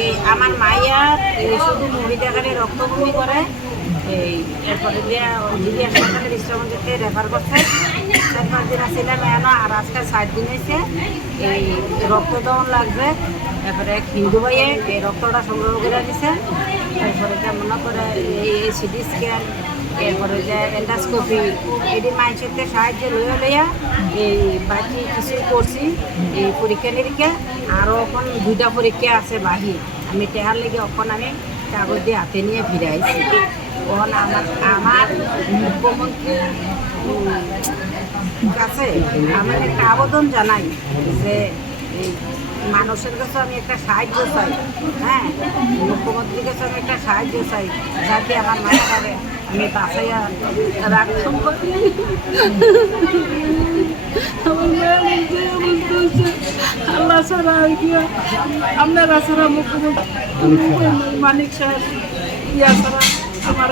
এই আমার মাইয়া শুধু মুভি দেখালে রক্তভূমি করে। এই এরপরে দিয়ে হাসপাতালে বিশ্রামন্দিরকে রেফার করছে। চার পাঁচ দিন আসছিলাম মেয়ানো আর আজকে সাত দিন হয়েছে। এই রক্তদান লাগবে। এরপরে এক হিন্দু ভাইয়ে এই রক্তটা সংগ্রহ করে দিছে এরপরে যে মনে করে এই সিটি স্ক্যান এরপরে যে এন্ডাস্কোপি এটি মানুষের সাহায্য লইয়া লইয়া এই বাকি কিছু করছি, এই পরীক্ষা নিরীক্ষা। আরও এখন দুইটা পরীক্ষা আছে বাহি আমি টেহার লেগে এখন আমি কাগজ দিয়ে হাতে নিয়ে ফিরে আইছি তখন আমার আমার মুখ্যমন্ত্রী কাছে আমি একটা আবেদন জানাই যে মানুষের কাছে আমি একটা সাহায্য চাই হ্যাঁ? মুখ্যমন্ত্রীর কাছে আমি একটা সাহায্য চাই যাতে আমার মায়ের আমি বাসাইয়া রাখতে পারি আল্লাহ ছাড়া আর কি আপনারা ছাড়া মুখ্যমন্ত্রী মানিক সাহেব ইয়া ছাড়া আমার